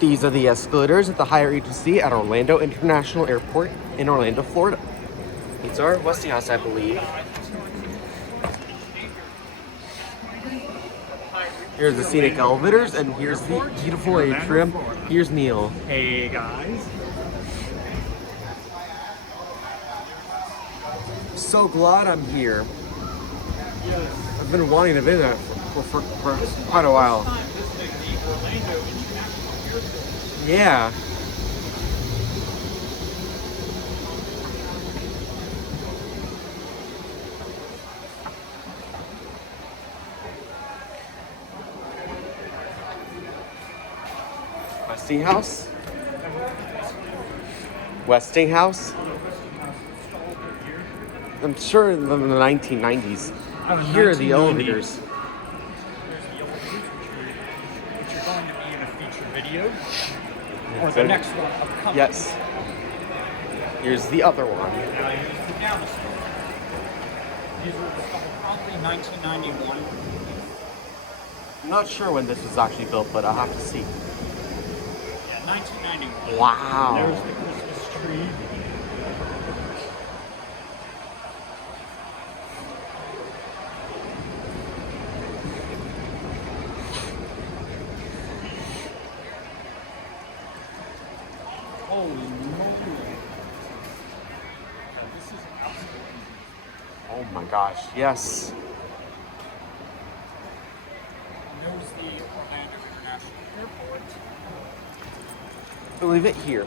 These are the escalators at the Hyatt Regency at Orlando International Airport in Orlando, Florida. These are Westinghouse, I believe. Here's the scenic elevators, and here's the beautiful atrium. Here's Neil. Hey guys. So glad I'm here. I've been wanting to visit for quite a while. Yeah. Westinghouse? Westinghouse? I'm sure in the 1990s. Here are the elevators. Which are going to be in a feature video. Or the next one upcoming. Yes. Here's the other one. Now here's the downside. These were probably 1991. I'm not sure when this was actually built, but I'll have to see. Yeah, 1991. Wow. And there's the Christmas tree. Holy moly. Yeah, this is absolutely. Oh my gosh, yes. There's the Orlando International Airport. We'll leave it here.